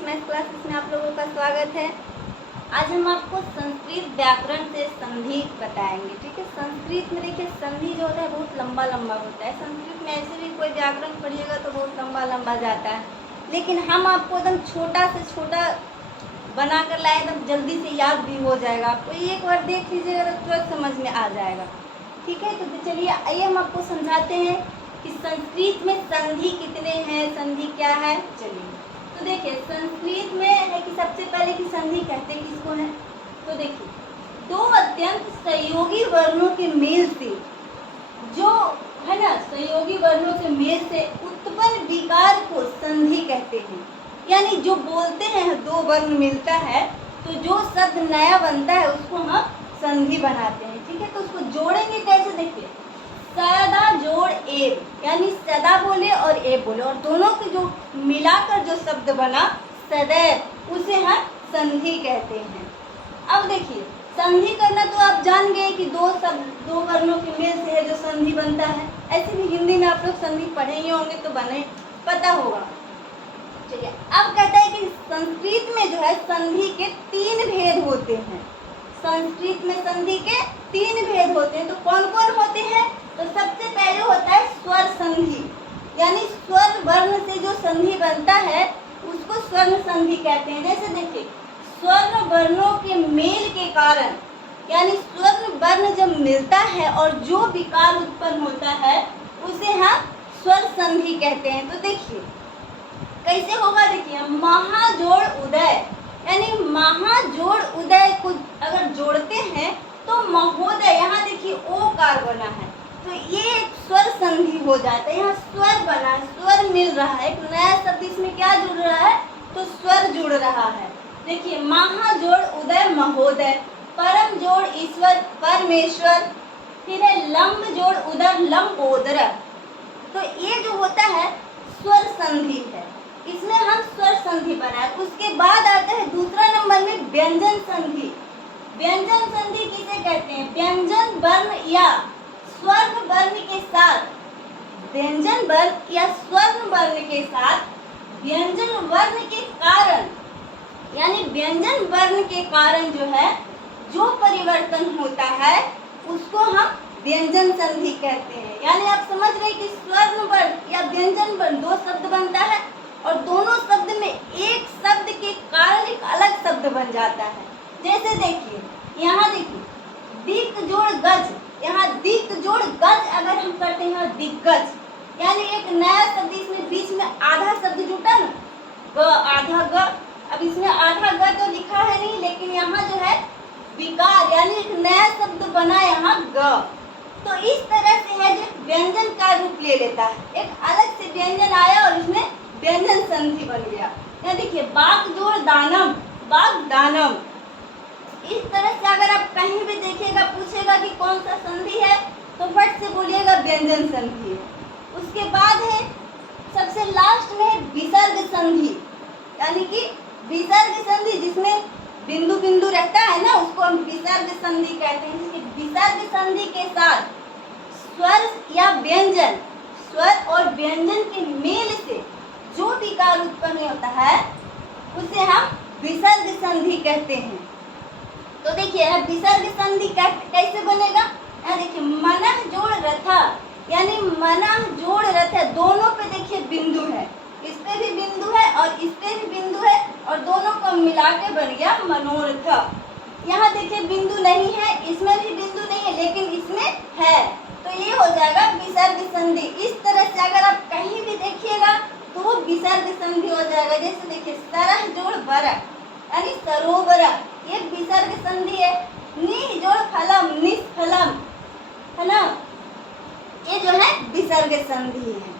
English math classes में आप लोगों का स्वागत है। आज हम आपको संस्कृत व्याकरण से संधि बताएंगे। ठीक है, संस्कृत में देखिए संधि जो होता है बहुत लंबा लंबा होता है। संस्कृत में ऐसे भी कोई व्याकरण पढ़िएगा तो बहुत लंबा लंबा जाता है, लेकिन हम आपको एकदम छोटा से छोटा बना कर लाए, एकदम जल्दी से याद भी हो जाएगा। आपको एक बार देख लीजिएगा तो तुरंत समझ में आ जाएगा। ठीक है, तो चलिए आइए हम आपको समझाते हैं कि संस्कृत में संधि कितने हैं, संधि क्या है। चलिए तो देखिए संस्कृत में है कि सबसे पहले की संधि कहते हैं किसको है। तो देखिए दो अत्यंत सहयोगी वर्णों के मेल से, जो है ना, सहयोगी वर्णों के मेल से उत्पन्न विकार को संधि कहते हैं। यानी जो बोलते हैं दो वर्ण मिलता है तो जो शब्द नया बनता है उसको हम संधि बनाते हैं। ठीक है, तो उसको जोड़ेंगे कैसे, देखिए सदा जोड़ एब, यानी सदा बोले और एब बोले और दोनों के जो मिलाकर जो शब्द बना सदैव, उसे हम संधि कहते हैं। अब देखिए संधि करना तो आप जान गए कि दो वर्णों के मेल से है जो संधि बनता है। ऐसे भी हिंदी में आप लोग संधि पढ़े ही होंगे तो बने पता होगा। चलिए अब कहता है कि संस्कृत में जो है संधि के 3 भेद होते हैं। संस्कृत में संधि के 3 भेद होते हैं। तो कौन कौन होते हैं, तो सबसे पहले होता है स्वर संधि, यानी स्वर वर्ण से जो संधि बनता है उसको स्वर्ण संधि कहते हैं। जैसे देखिए स्वर्ण वर्णों के मेल के कारण, यानी स्वर्ण वर्ण जब मिलता है और जो विकार उत्पन्न होता है उसे हम स्वर संधि कहते हैं। तो देखिए कैसे होगा, देखिए महाजोड़ उदय, यानी महाजोड़ उदय को अगर जोड़ते हैं तो महोदय, यहाँ देखिए ओकार बना है तो ये एक स्वर संधि हो जाता है। यहाँ स्वर बना है, स्वर मिल रहा है, एक नया शब्द इसमें क्या जुड़ रहा है, तो स्वर जुड़ रहा है। देखिए महाजोड़ उदय महोदय, परम जोड़ ईश्वर परमेश्वर, फिर है लंब जोड़ उदर लंबोदर। तो ये जो होता है स्वर संधि है, इसमें हम स्वर संधि बनाए। उसके बाद आता है दूसरा नंबर में व्यंजन संधि। व्यंजन संधि किसे कहते हैं, व्यंजन वर्ण या स्वर्ण वर्ण के साथ, व्यंजन वर्ण या स्वर्ण वर्ण के साथ व्यंजन वर्ण के कारण, यानी व्यंजन वर्ण के कारण जो है जो परिवर्तन होता है उसको हम व्यंजन संधि कहते हैं। यानी आप समझ रहे कि स्वर्ण वर्ण या व्यंजन वर्ण दो शब्द बनता है और दोनों शब्द में एक शब्द के कारण एक अलग शब्द बन जाता है। जैसे देखिए यहाँ देखिए दिक् जोड़ गज, यहाँ दिक् जोड़ गज अगर हम करते हैं दिग्गज, यानी एक नया शब्द, इसमें बीच में आधा शब्द जुटा ना, ग आधा ग। अब इसमें आधा ग तो लिखा है नहीं, लेकिन यहाँ जो है विकार, यानी एक नया शब्द बना यहाँ ग। तो इस तरह से है जो व्यंजन का रूप ले लेता है, एक अलग से व्यंजन आया और इसमें व्यंजन संधि बन गया। यहाँ देखिए बाग जोड़ दानम, बाग दानम। इस तरह से अगर आप कहीं भी देखिएगा पूछेगा कि कौन सा संधि है तो फट से बोलिएगा व्यंजन संधि है। उसके बाद है सबसे लास्ट में विसर्ग संधि, यानी कि विसर्ग संधि जिसमें बिंदु बिंदु रहता है ना, उसको हम विसर्ग संधि कहते हैं। विसर्ग संधि के साथ स्वर या व्यंजन, स्वर और व्यंजन के मेल से जो विकार उत्पन्न होता है उसे हम विसर्ग संधि कहते हैं। तो देखिए विसर्ग संधि कैसे बनेगा, यहाँ देखिए मनः जोड़ रथा, यानी मनः जोड़ रथ है, दोनों पे देखिए बिंदु है, इस पे भी बिंदु है और इस पे भी बिंदु है और दोनों को मिला के बन गया मनोरथ। यहाँ देखिए बिंदु नहीं है, इसमें भी बिंदु नहीं है, लेकिन इसमें है, तो ये हो जाएगा विसर्ग संधि। इस तरह से अगर आप कहीं भी देखिएगा तो वो विसर्ग संधि हो जाएगा। जैसे देखिए सरह जोड़ बरह, यानी सरोवर, ये विसर्ग संधि है। नि जोड़ फलम निष्फलम, है ना, ये जो है विसर्ग संधि है।